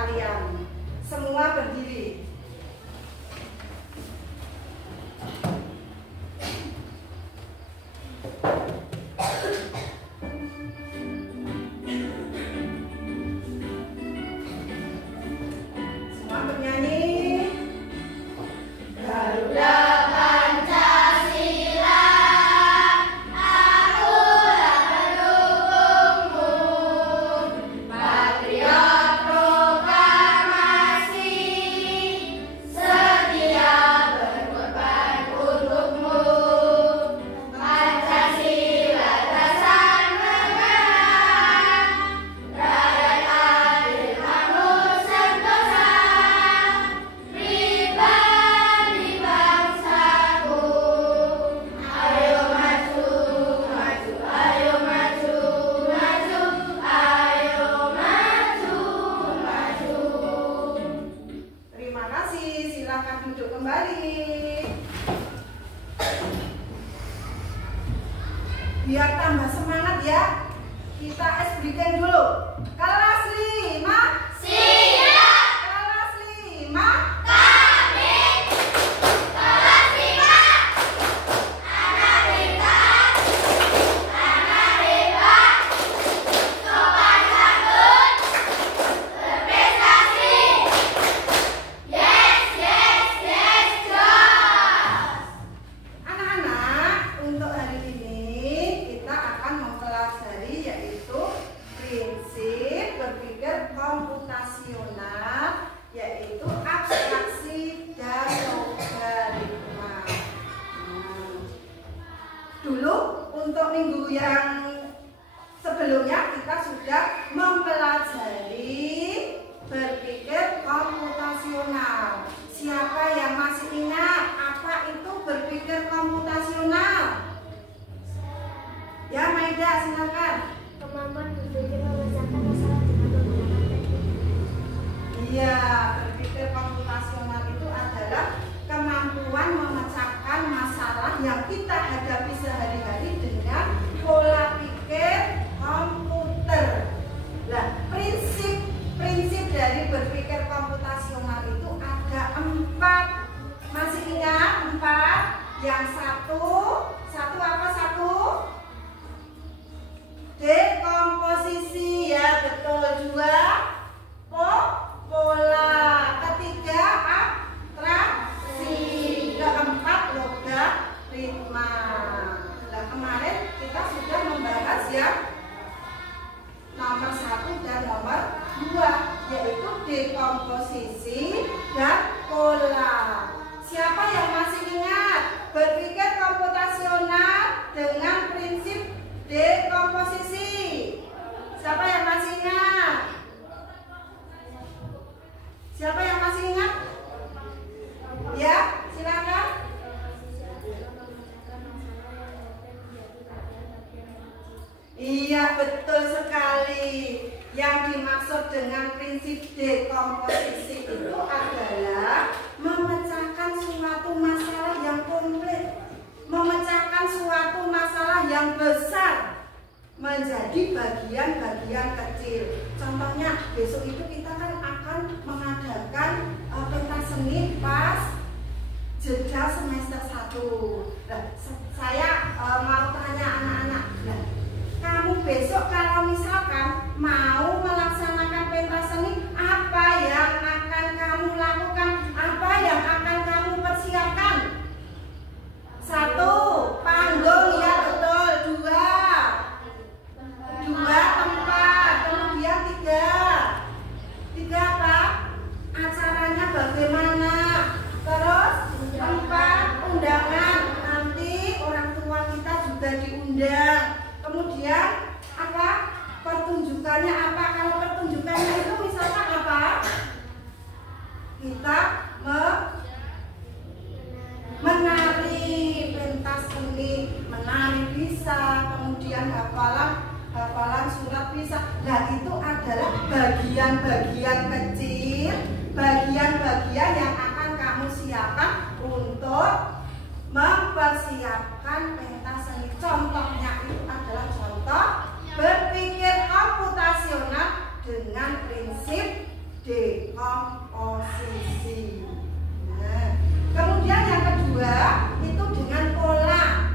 kalian. Semua berdiri. Semua bernyanyi. Garuda Pancasila, akulah pendukungmu, patriot proklamasi, setia berkorban untukmu. Pancasila dasar negara, rakyat adil makmur sentosa, pribadi bangsaku. Ayo maju, maju, ayo maju, maju, ayo maju, maju. Terima kasih, silakan duduk kembali. Biar tambah semangat ya, kita SBK dulu. Kelas 5. Siap. Kelas 5. Kami. Kelas 5. Anak hebat. Anak hebat. Sopan santun. Berprestasi. Yes, yes, yes, yes. Anak-anak, untuk hari ini kita akan mempelajari yaitu prinsip berpikir komputasional, yaitu abstraksi dan logaritma. Dulu untuk minggu yang sebelumnya kita sudah mempelajari berpikir komputasional. Siapa yang masih ingat apa itu berpikir komputasional? Ya, Maida, silakan. Kemampuan berpikir memecahkan masalah dengan menggunakan teknik. Iya, berpikir komputasional itu adalah kemampuan memecahkan masalah yang kita hadapi sehari-hari dengan pola pikir komputer. Nah, prinsip dari berpikir komputasional itu ada 4. Masih ingat 4? Yang satu apa satu? Dekomposisi, ya betul. 2, pola. Ketiga, abstraksi. Keempat, logaritma. Nah, kemarin kita sudah membahas yang nomor 1 dan nomor 2, yaitu dekomposisi dan pola. Siapa yang masih ingat berpikir komputasional dengan prinsip dekomposisi? Siapa yang masih ingat? Siapa yang masih ingat? Ya, silakan. Iya, betul sekali. Yang dimaksud dengan prinsip dekomposisi itu adalah memecahkan suatu masalah yang komplit, memecahkan suatu masalah yang besar menjadi bagian-bagian kecil. Contohnya, besok itu kita kan akan mengadakan pentas seni pas jeda semester 1. Nah, saya mau tanya anak-anak, nah, kamu besok kalau misalkan mau melaksanakan pentas seni, apa yang akan kamu lakukan? Apa yang akan kamu persiapkan? 1, panggung, ya betul. 2, tempat. Kemudian 3 apa? Acaranya bagaimana? Terus 4, undangan. Nanti orang tua kita juga diundang. Kemudian apa? Pertunjukannya apa? Kalau pertunjukannya itu misalkan apa? Kita menari pentas seni, menari bisa, kemudian hafalan surat bisa. Nah, itu adalah bagian-bagian kecil, bagian-bagian yang akan kamu siapkan untuk mempersiapkan pentas seni. Contohnya itu adalah contoh berpikir komputasional dengan prinsip dekomposisi. Nah, kemudian yang kedua itu dengan pola.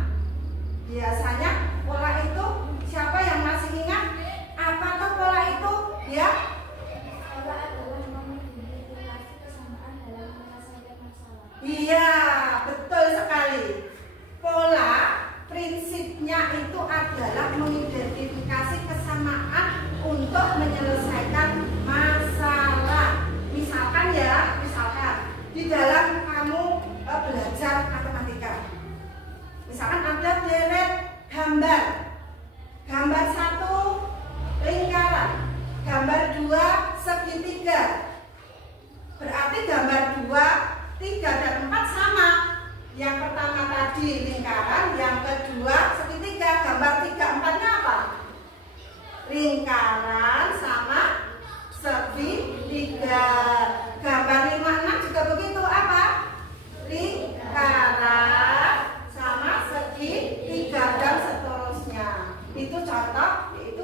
Biasanya pola itu siapa yang masih ingat? Apa tuh pola itu? Ya? Pola adalah mengidentifikasi kesamaan dalam menyelesaikan masalah. Iya, betul sekali. Pola prinsipnya itu adalah mengidentifikasi kesamaan untuk menyelesaikan masalah. Misalkan ya, di dalam kamu belajar matematika. Misalkan ada deret gambar. Gambar 1 lingkaran, gambar 2 segitiga. Berarti gambar 2, 3 dan 4 sama. Yang pertama tadi lingkaran, yang kedua segitiga. Gambar 3, 4-nya apa? Lingkaran sama segitiga. Gambar 5, 6 juga begitu, apa? Lingkaran sama segitiga dan seterusnya. Itu contoh, yaitu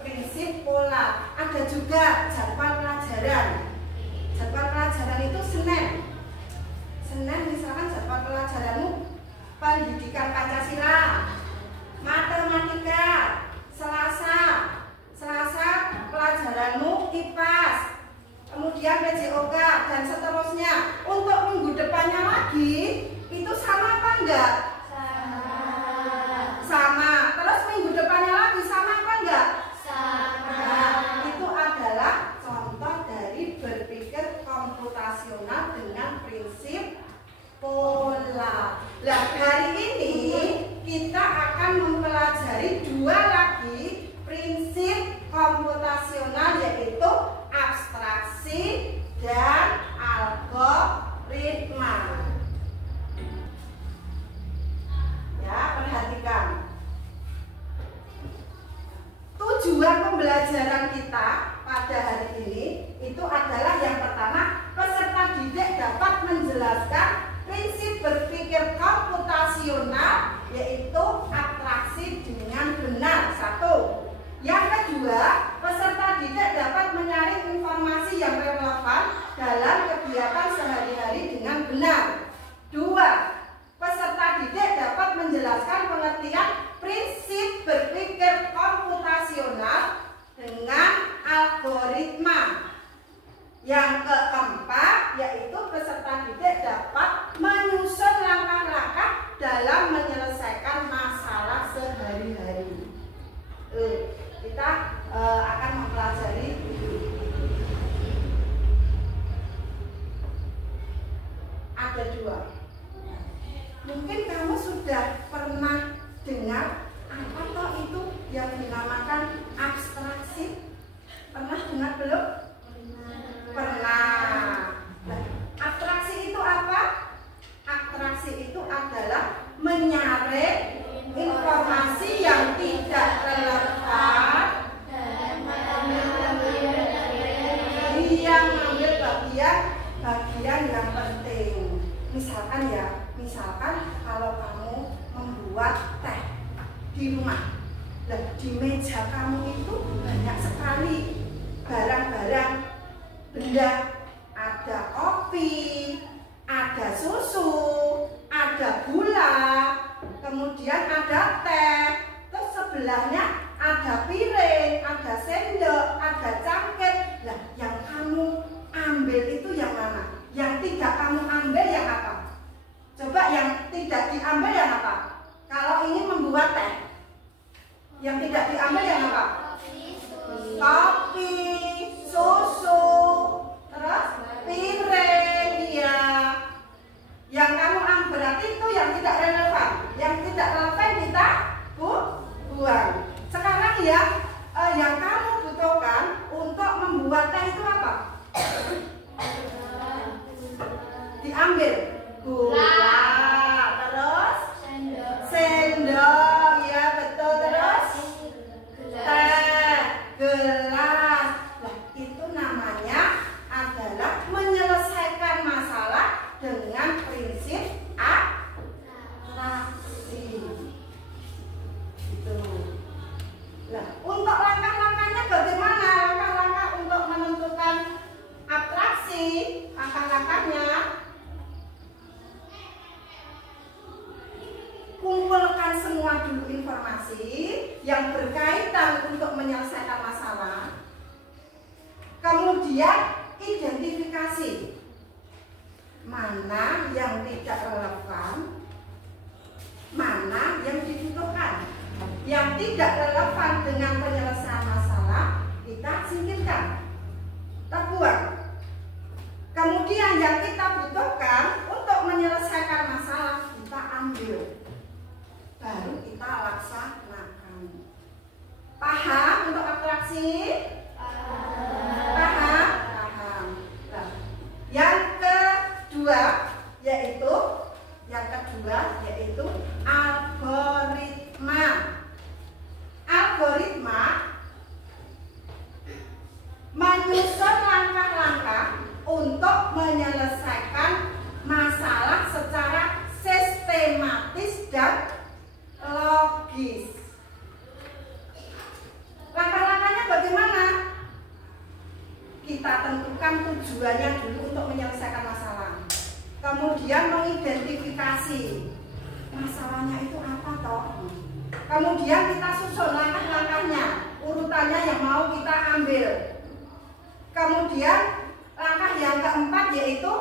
prinsip pola. Ada juga jadwal pelajaran. Jadwal pelajaran itu Senin misalkan jadwal pelajaranmu pendidikan Pancasila, matematika. Selasa pelajaranmu IPAS, kemudian PJOK dan seterusnya. Untuk minggu depannya lagi itu sama apa enggak? Sama. Terus minggu depannya lagi sama apa enggak? Nah, itu adalah contoh dari berpikir komputasional dengan prinsip pola. Nah, hari ini kita akan mempelajari 2 lagi prinsip komputasional, yaitu abstraksi dan algoritma. Ya, perhatikan. Tujuan pembelajaran kita pada hari ini itu adalah yang pertama, peserta didik dapat menjelaskan prinsip berpikir komputasional, yaitu abstraksi dengan benar. 1. Yang kedua, peserta didik dapat menyaring informasi yang relevan dalam kegiatan sehari-hari dengan benar. 2. Peserta didik dapat menjelaskan pengertian prinsip berpikir komputasional dengan algoritma. Yang keempat, yaitu peserta didik dapat menyusun langkah-langkah dalam menyelesaikan masalah sehari-hari. Kita akan mempelajari ada 2. Mungkin kamu sudah pernah dengar apa toh itu yang dinamakan abstraksi? Pernah dengar belum? Pernah. Nah, abstraksi itu apa? Abstraksi itu adalah menyaring informasi yang tidak relevan yang mengambil bagian yang penting. Misalkan kalau kamu membuat teh di rumah, nah, di meja kamu itu banyak sekali barang-barang, benda. Ada kopi, ada susu, ada gula, kemudian ada teh, terus sebelahnya ada piring, ada sendok, ada cangkir. Nah, yang kamu ambil itu yang mana? Yang tidak kamu ambil yang apa? Coba yang tidak diambil yang apa? Kalau ingin membuat teh, yang tidak diambil yang apa? Kopi, susu, terus piring, ya. Yang kamu ambil berarti itu yang tidak relevan. Yang tidak relevan kita buang. Sekarang ya, yang kamu butuhkan Kemudian identifikasi mana yang tidak relevan, mana yang dibutuhkan. Yang tidak relevan dengan penyelesaian masalah kita singkirkan, kita buang. Kemudian yang kita butuhkan untuk menyelesaikan masalah kita ambil, baru kita laksanakan. Paham untuk abstraksi? Paham? Paham. Nah, yang kedua yaitu algoritma. Algoritma menyusun langkah-langkah untuk menyelesaikan masalah secara sistematis dan logis. Langkah-langkahnya bagaimana? Kita tentukan tujuannya dulu untuk menyelesaikan masalah. Kemudian mengidentifikasi masalahnya itu apa toh. Kemudian kita susun langkah-langkahnya, urutannya yang mau kita ambil. Kemudian langkah yang keempat yaitu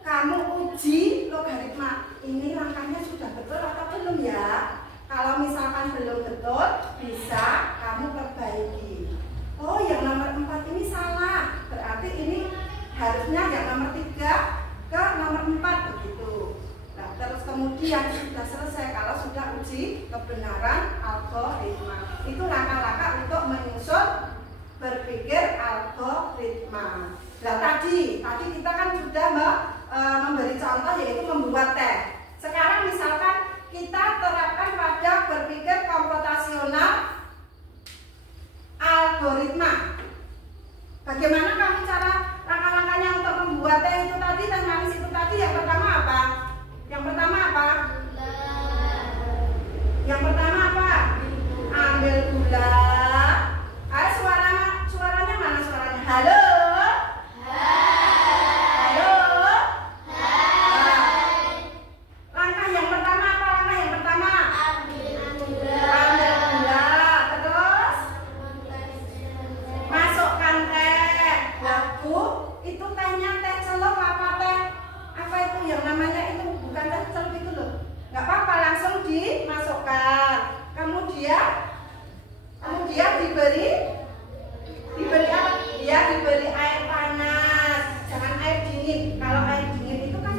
kamu uji logaritma. Ini langkahnya sudah betul atau belum ya? Kalau misalkan belum betul, bisa kamu perbaiki. Oh, yang nomor 4 ini salah. Berarti ini harusnya yang nomor 3 ke nomor 4 begitu. Nah, terus kemudian sudah selesai kalau sudah uji kebenaran algoritma. Itu langkah-langkah untuk menyusun berpikir algoritma. Nah, tadi kita kan sudah memberi contoh yaitu membuat teh. Sekarang misalkan kita terapkan pada berpikir komputasional algoritma. Bagaimana kamu cara langkah-langkahnya untuk membuat teh itu tadi, teh manis itu tadi? Yang pertama apa? Yang pertama apa? Yang pertama apa? Ambil gula. Ayo suaranya mana suaranya? Halo? Halo? Langkah yang pertama apa? Langkah yang pertama? Ambil gula. Terus? Masukkan teh. Lalu itu tehnya teh celup apa teh? Apa itu yang namanya itu? Bukan teh celup itu loh. Nggak apa-apa, langsung dimasukkan. Kemudian diberi apa? Ya, diberi air panas. Jangan air dingin. Kalau air dingin itu kan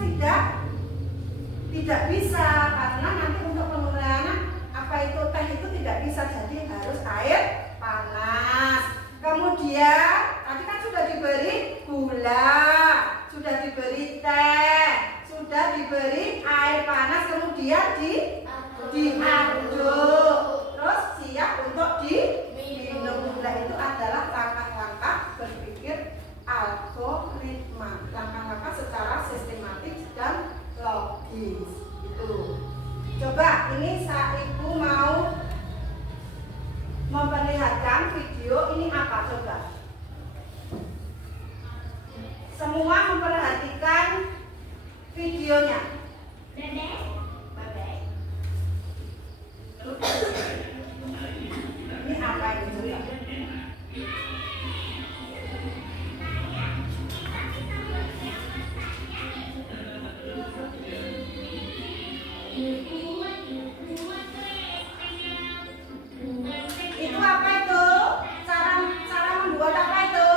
tidak bisa, karena nanti untuk pengurangan apa itu teh itu tidak bisa, jadi harus air panas. Kemudian tadi kan sudah diberi gula, sudah diberi teh, sudah diberi air panas, kemudian diaduk, terus siap untuk diminum. Nah, itu adalah langkah-langkah berpikir algoritma, langkah-langkah secara sistematis dan logis. Itu. Coba ini Ibu mau memperlihatkan video ini apa coba? Semua memperhatikan videonya. Ini apa ini coba? Itu apa itu? Cara membuat apa itu?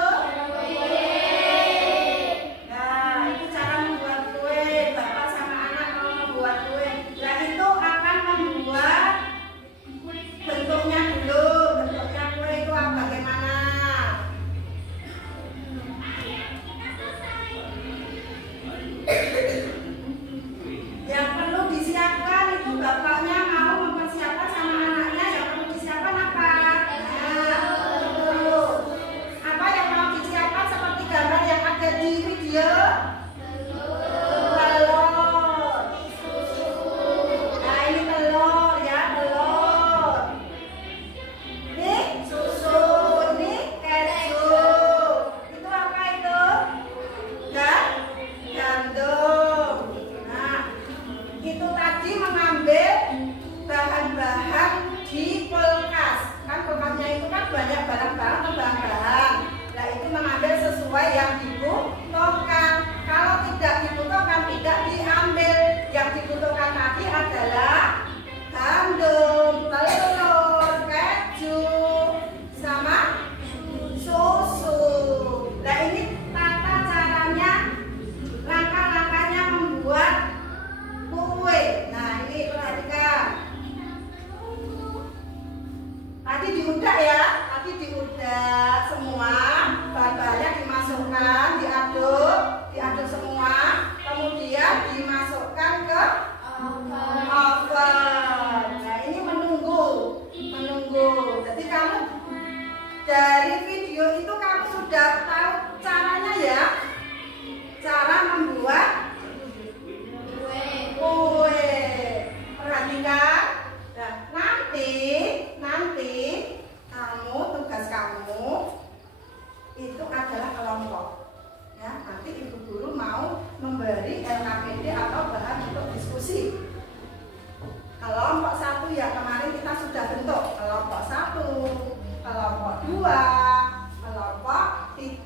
Nah, itu cara membuat kue. Bapak sama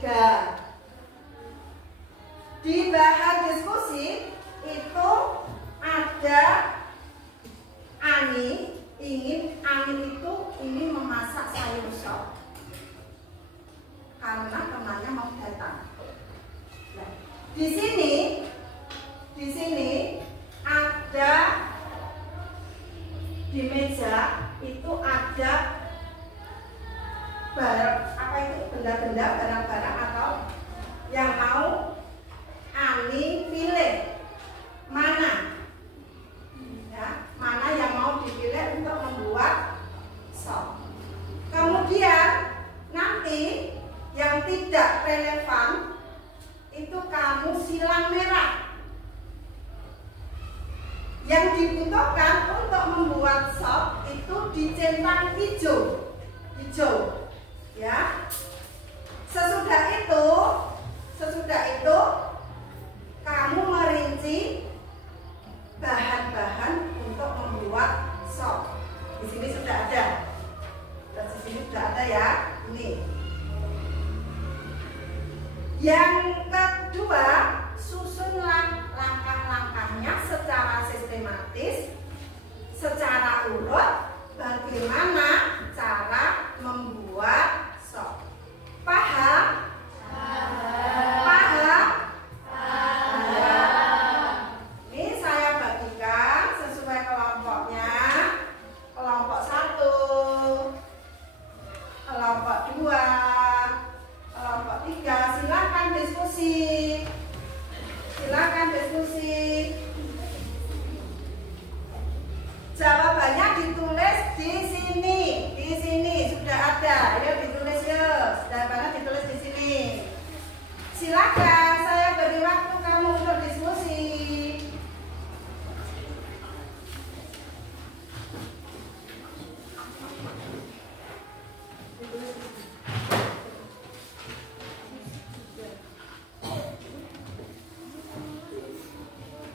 ada. Di bahan diskusi itu ada Ani ingin memasak sayur sop karena temannya mau datang. Nah, di sini ada di meja itu ada benda-benda barang-barang atau yang mau Ani pilih mana ya, mana yang mau dipilih untuk membuat sop. Kemudian nanti yang tidak relevan itu kamu silang merah. Yang dibutuhkan untuk membuat sop itu dicentang hijau, ya. Sesudah itu kamu merinci bahan-bahan untuk membuat sop. Di sini sudah ada. Di sini sudah ada ya. Ini. Yang kedua, susunlah langkah-langkahnya secara sistematis, secara urut, bagaimana cara membuat sop. Paham? Paham? Ini saya bagikan sesuai kelompoknya. Kelompok 1, kelompok 2, kelompok 3. Silakan diskusi. Jawabannya ditulis di sini sudah ada. Ya ditulis ya. Jawabannya ditulis di sini. Silakan, saya beri waktu kamu untuk diskusi.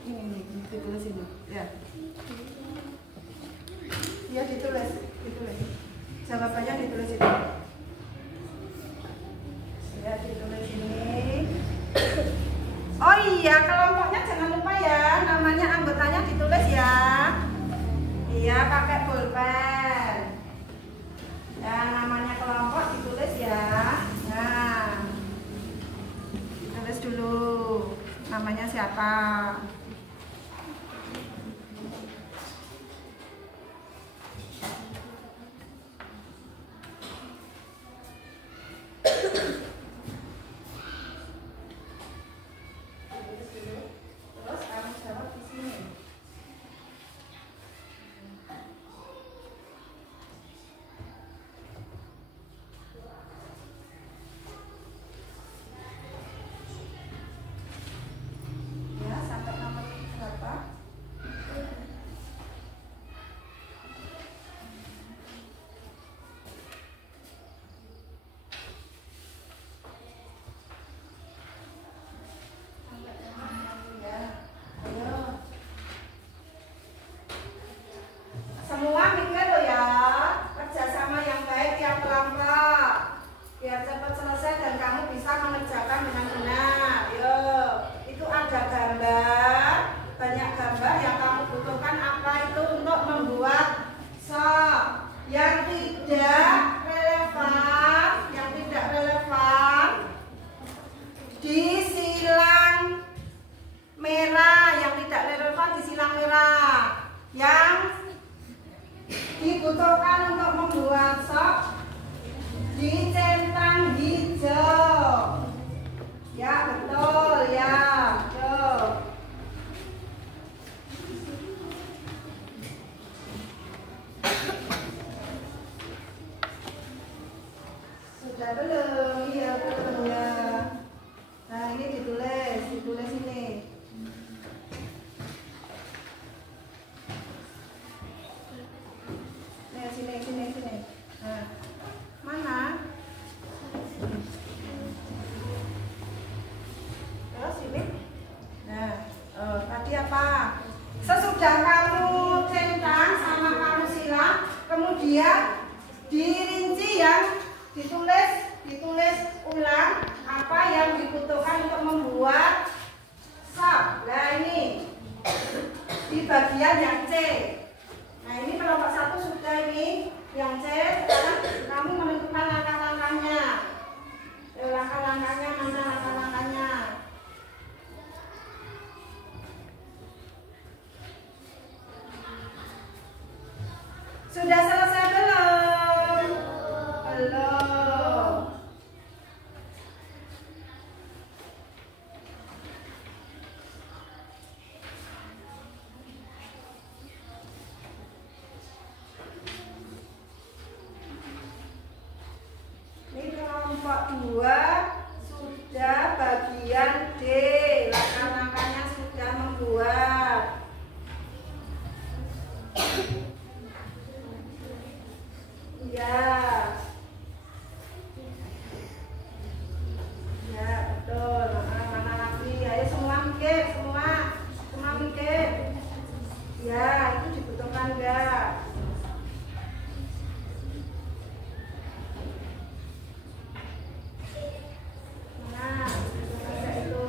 Ini ditulis ini. Ya. Ya ditulis. Jawabannya ditulis ini. Ya ditulis ini. Oh iya, kelompoknya jangan lupa ya, namanya anggotanya ditulis ya. Iya, pakai pulpen. Ya, namanya kelompok ditulis ya. Nah, ditulis dulu. Namanya siapa? Sampai nomor bagian yang C. Nah ini kelompok 1 sudah ini. Yang C, sekarang kamu menentukan langkah-langkahnya. Langkah-langkahnya mana langkah-langkahnya? Sudah selesai belum? Belum. Ini kelompok 2 sudah bagian D. Langkah-langkahnya sudah membuat. Ya. Ya, betul. Mana lagi? Ayo semua mikir, semua mikir. Ya, itu dibutuhkan enggak? Nah, dibutuhkan enggak itu?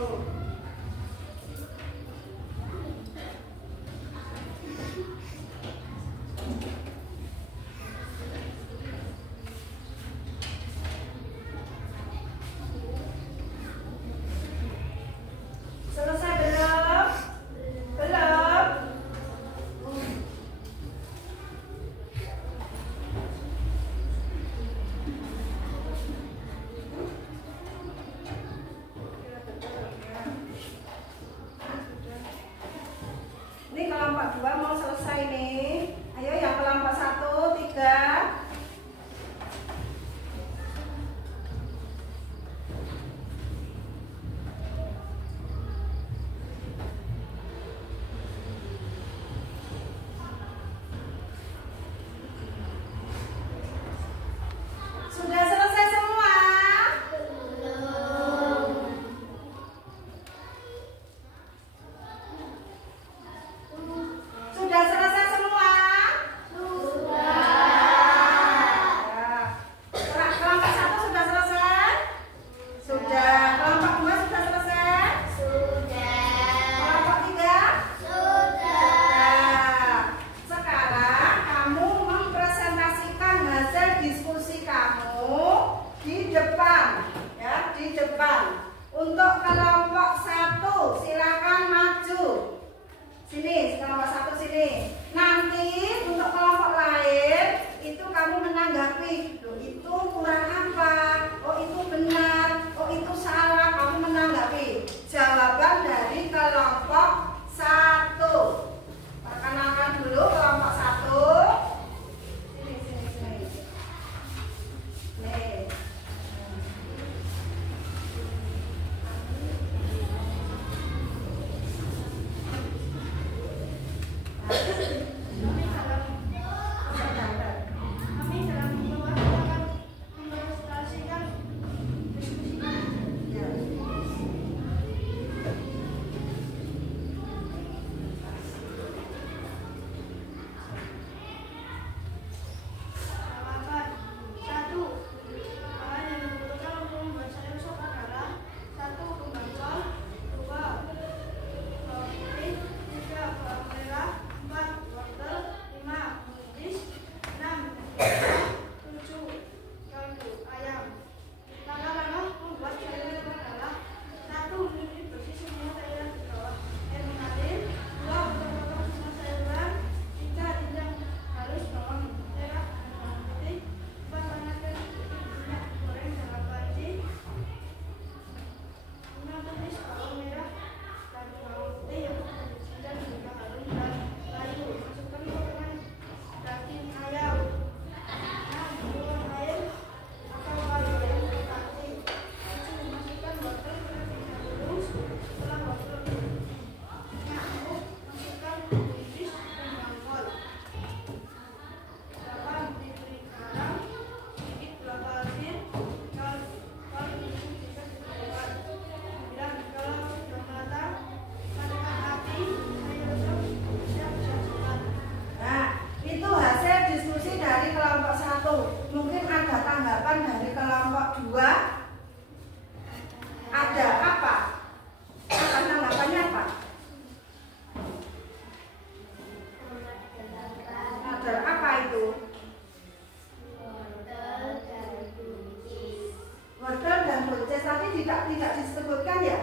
tidak disebutkan ya,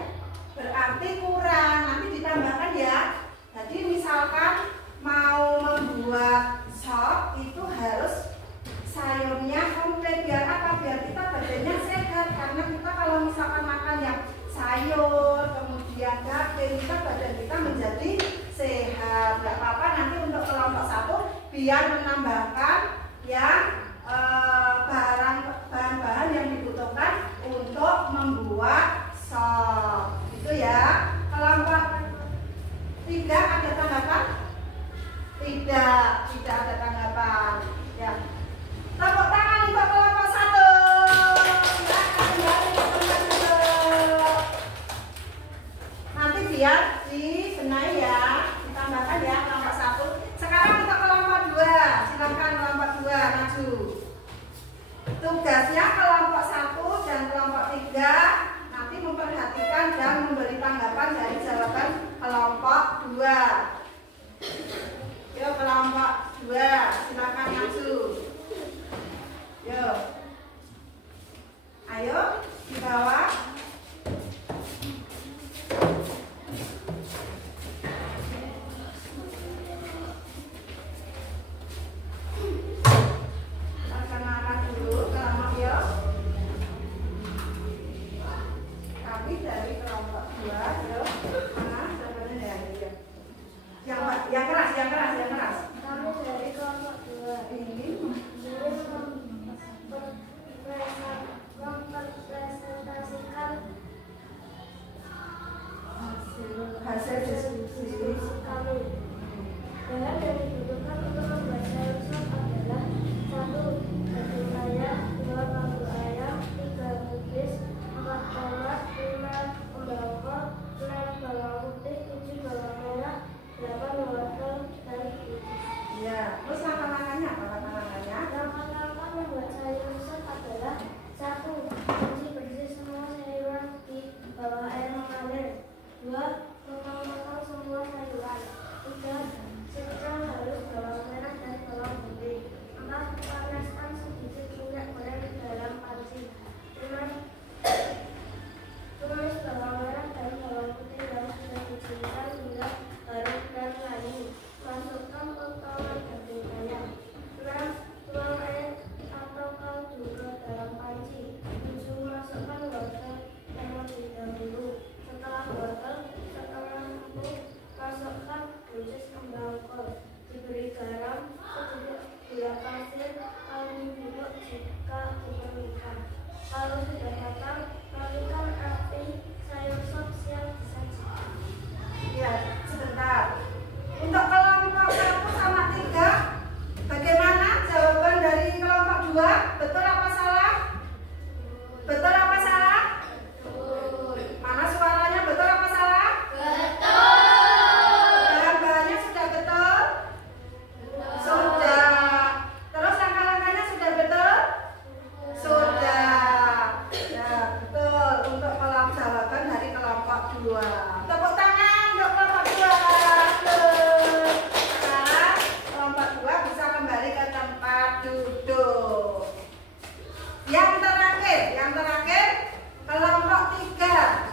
berarti kurang, nanti ditambahkan ya. Jadi misalkan mau membuat sop itu harus sayurnya komplit. Biar apa? Biar kita badannya sehat. Karena kita kalau misalkan makan yang sayur kemudian daging, kita badan kita menjadi sehat. Gak apa-apa nanti untuk kelompok 1 biar menambahkan yang bahan-bahan yang dibutuhkan untuk membuat sop itu ya. Kelompok 3 ada tanggapan? Tidak ada tanggapan ya. Tepuk tangan untuk kelompok 1. Silakan kembali ke tempat duduk. Nanti biar dibenahi ya, ditambahkan ya kelompok 1. Sekarang untuk kelompok 2. Silakan kelompok 2 maju. Tugasnya kelompok 1 dan kelompok 3 nanti memperhatikan dan memberi tanggapan dari jawaban kelompok 2. Yuk kelompok 2, silakan maju. Yuk. Ayo di bawah. Laksanakan dulu kelompok yuk. Kami dari kelompok 2, yuk. Mana jawabannya dari dia? Yang keras. Kami dari kelompok 2 Ini mempresentasikan hasil diskusi kami. Bahan yang dibutuhkan untuk membuat sayur sop adalah 1. Daging ayam, 2. kaldu ayam, 3. kubis, 4. tomat, 5. pembawang, 6. bawang putih, 7. bawang merah, 8. wortel dan kubis. ya. Terus langkah-langkahnya apa? Langkah-langkah membuat sayur sop adalah 1. Cuci bersih semua sayuran di bawah air mengalir. 2. Potong-potong semua sayuran. 3. Sekarang harus bawang merah dan bawang putih. 4. Panaskan sedikit minyak goreng dalam panci. 5. Tumis bawang merah dan bawang putih yang sudah dicucikan hingga larut dan wangi. Masukkan potongan daging ayam. 6. Tuang air atau kaldu ke dalam panci. 7. Masukkan wortel terlebih dahulu. Setelah wortel setengah empuk, masukkan buncis kembang kol. Diberi garam, sedikit gula pasir, kaldu bubuk jika diperlukan. Kalau sudah matang, matikan api. Sayur sop siap disajikan. Ya, sebentar. Untuk kelompok 1 sama 3, bagaimana jawaban dari kelompok 2? Betul apa salah? Betul apa salah? Betul. Mana suaranya betul apa salah? Betul. Bahan-bahannya sudah betul? Sudah. Terus langkah-langkahnya sudah betul? Sudah. Ya, betul untuk kelompok jawaban dari kelompok 2. Tepuk tangan untuk kelompok 2. Sekarang kelompok 2 bisa kembali ke tempat duduk. Yang terakhir kelompok 3.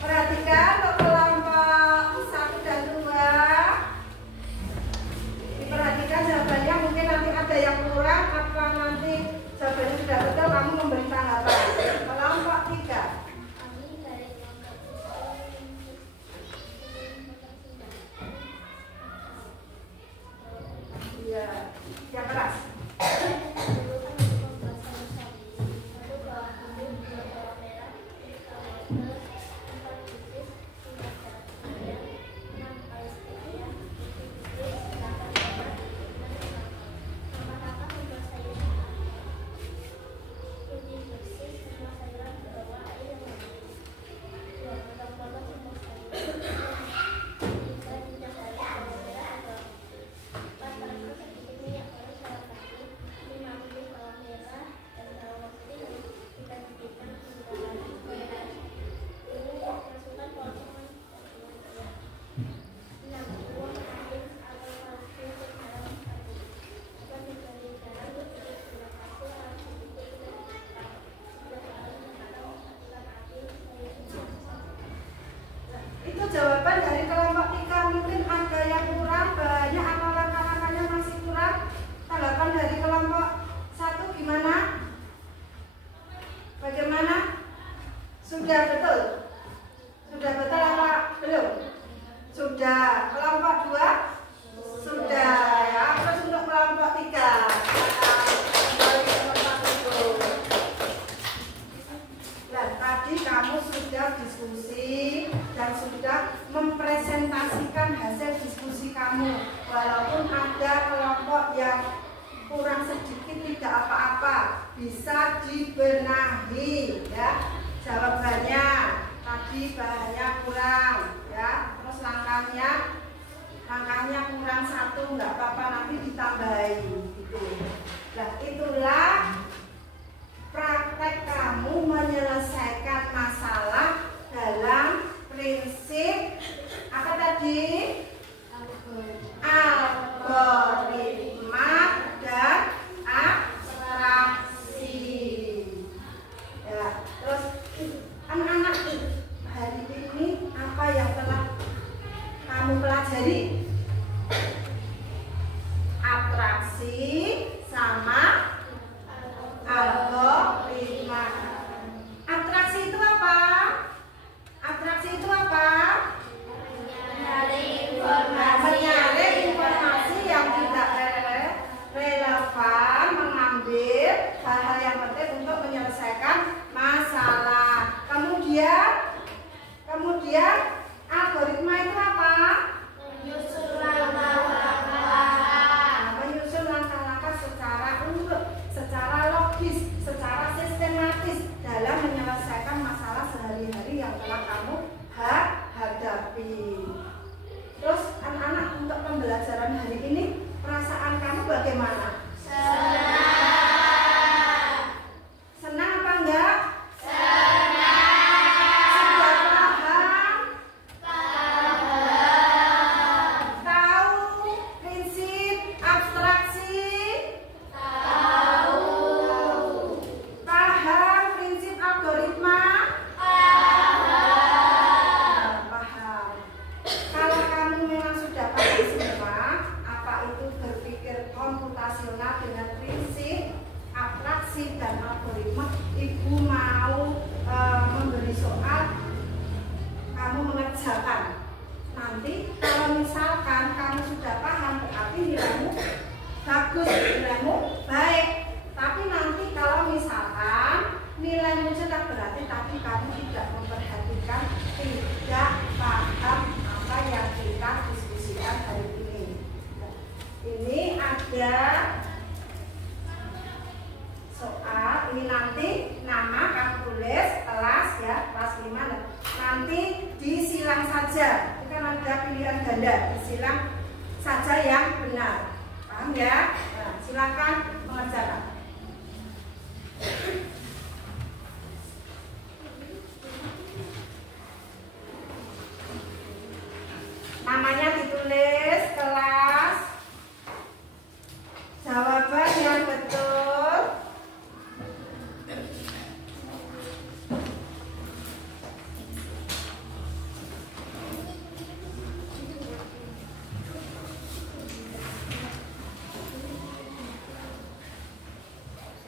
Perhatikan untuk kelompok 1 dan 2. Diperhatikan jawabannya, mungkin nanti ada yang kurang apa nanti jawabannya sudah betul kamu memberi tanggapan. Kelompok 3. Kami dari kelompok 3. Iya, yang keras. dibenahi ya. Jawabannya tadi bahannya kurang ya. Terus langkahnya kurang 1, nggak apa-apa, nanti ditambahin gitu. Nah, itulah praktek kamu menyelesaikan masalah dalam prinsip apa tadi? Algoritma dan abstraksi. Ya, terus anak-anak hari ini apa yang telah kamu pelajari? Abstraksi sama algoritma. Abstraksi itu apa? Abstraksi itu apa? Menyaring informasi yang tidak relevan, mengambil hal-hal yang penting untuk menyelesaikan masalah. Kemudian algoritma itu apa? Menyusun langkah-langkah secara urut, secara logis, secara sistematis dalam menyelesaikan masalah sehari-hari yang telah kamu hadapi. Terus anak-anak, untuk pembelajaran hari ini perasaan kamu bagaimana? Senang apa enggak? Sudah paham? Tahu prinsip abstraksi? Paham prinsip algoritma? Paham. Kalau kamu memang sudah paham semua, apa itu berpikir komputasional dengan prinsip abstraksi dan algoritma, ibu mau memberi soal, kamu mengerjakan. Nanti kalau misalkan kamu sudah paham, berarti nilaimu bagus, nilaimu baik. Tapi nanti kalau misalkan nilaimu jelek, berarti tadi kamu tidak memperhatikan, tidak paham apa yang kita diskusikan hari ini. Ini ada soal, ini nanti nama kamu tulis, kelas ya, kelas 5. Nanti disilang saja, ini kan ada pilihan ganda, disilang saja yang benar. Paham ya? Nah, silakan mengerjakan. Namanya ditulis, kelas, jawaban yang betul.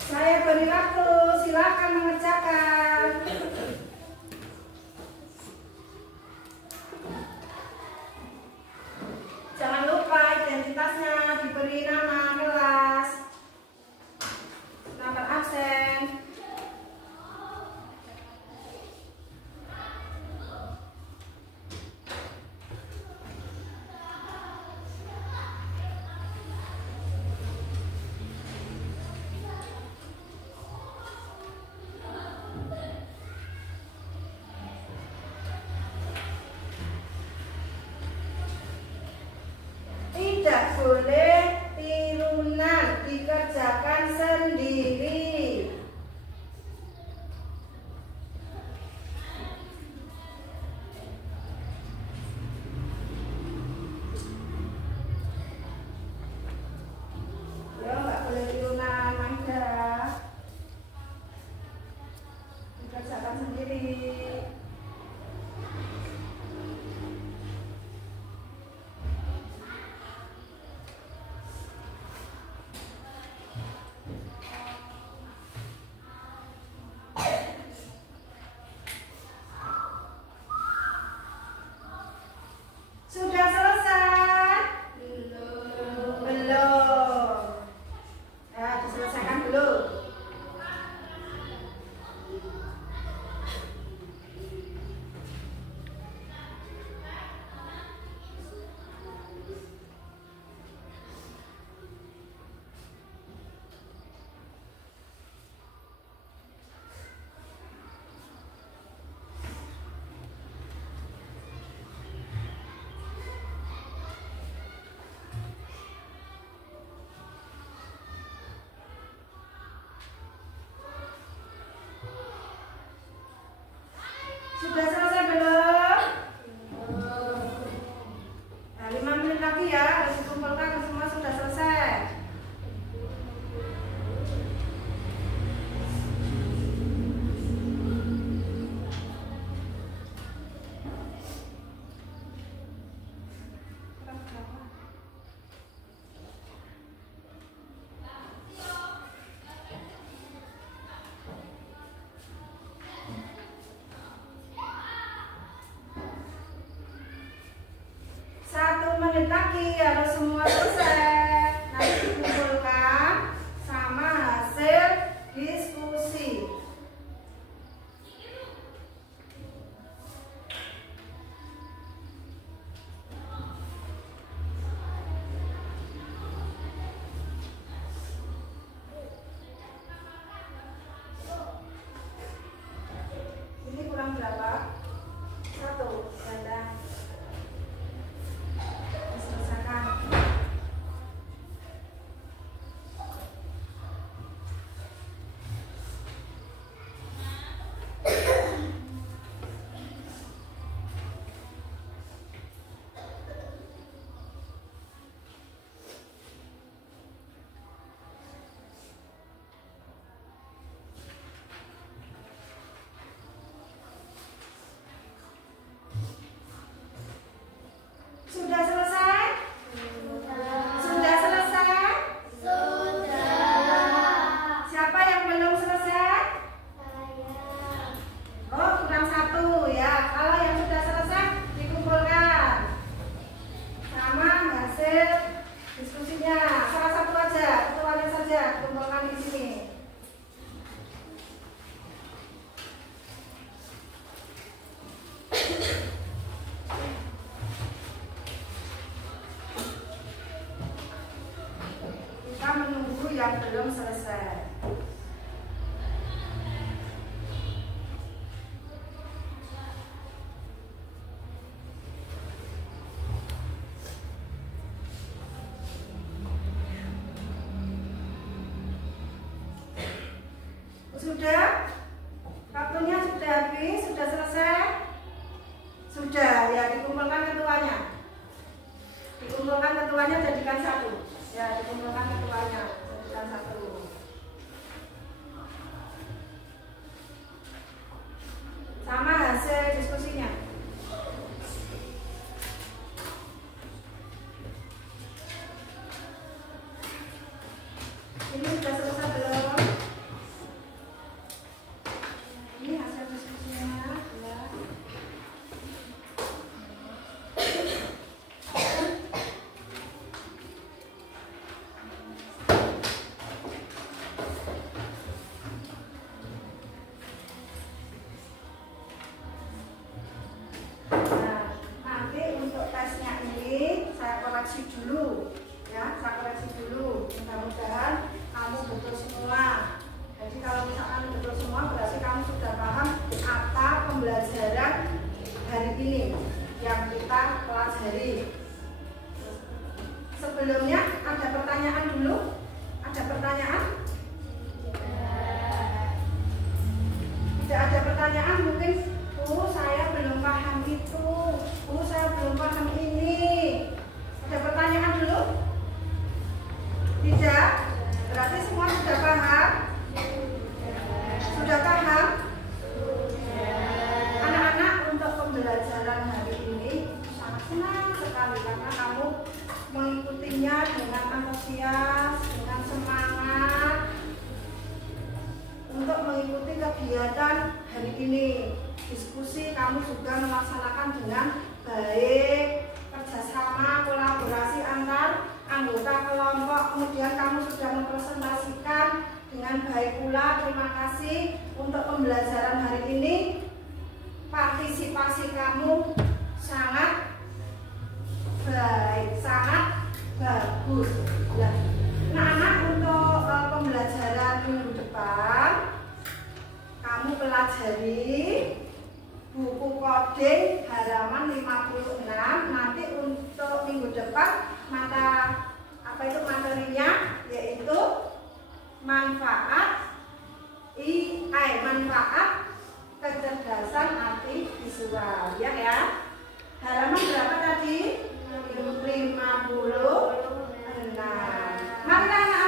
Saya beri waktu, silakan mengerjakan. Jangan lupa identitasnya, diberi nama kelas, nomor absen. Tidak boleh tirunan, dikerjakan sendiri. Ya, nggak boleh tirunan, Manda. Dikerjakan sendiri. harus semua selesai. Nanti dikumpulkan sama hasil diskusi. Ini kurang berapa? 1. Ganda. Selesaikan. Sudah selesai? Sudah selesai? Siapa yang belum selesai? Oh, kurang 1 ya. Kalau yang sudah selesai dikumpulkan sama hasil diskusinya. Salah satu aja, ketuanya saja dikumpulkan di sini. Kita menunggu yang belum selesai. Sudah? Waktunya sudah habis? Sudah selesai? Sudah ya, dikumpulkan ketuanya. Dikumpulkan ketuanya jadikan 1. Ya, dikumpulkan ketuanya jadikan 1. Sama hasil diskusinya. Ini sudah selesai belum? Ini hasil diskusinya ya. Nah, nanti untuk tesnya ini saya koreksi dulu ya, saya koreksi dulu. Mudah-mudahan kamu betul semua. Jadi kalau misalkan betul semua berarti kamu sudah paham apa pembelajaran hari ini yang kita pelajari. Sebelumnya ada pertanyaan dulu? Ada pertanyaan? Tidak ada pertanyaan mungkin. Saya belum paham itu. Saya belum paham ini. Ada pertanyaan dulu? Tidak? Berarti semua sudah paham? Sudah paham? Anak-anak, untuk pembelajaran hari ini sangat senang sekali karena kamu mengikutinya dengan antusias, dengan semangat untuk mengikuti kegiatan hari ini. Diskusi kamu juga melaksanakan dengan baik, kerjasama, kolaborasi antar anggota kelompok. Kemudian kamu sudah mempresentasikan dengan baik pula. Terima kasih untuk pembelajaran hari ini. Partisipasi kamu sangat baik, sangat bagus. Ya. Nah, anak, untuk pembelajaran minggu depan kamu pelajari buku coding halaman 56. Nanti untuk minggu depan materinya yaitu manfaat kecerdasan artifisial ya. Halaman berapa tadi? 56. Mari anak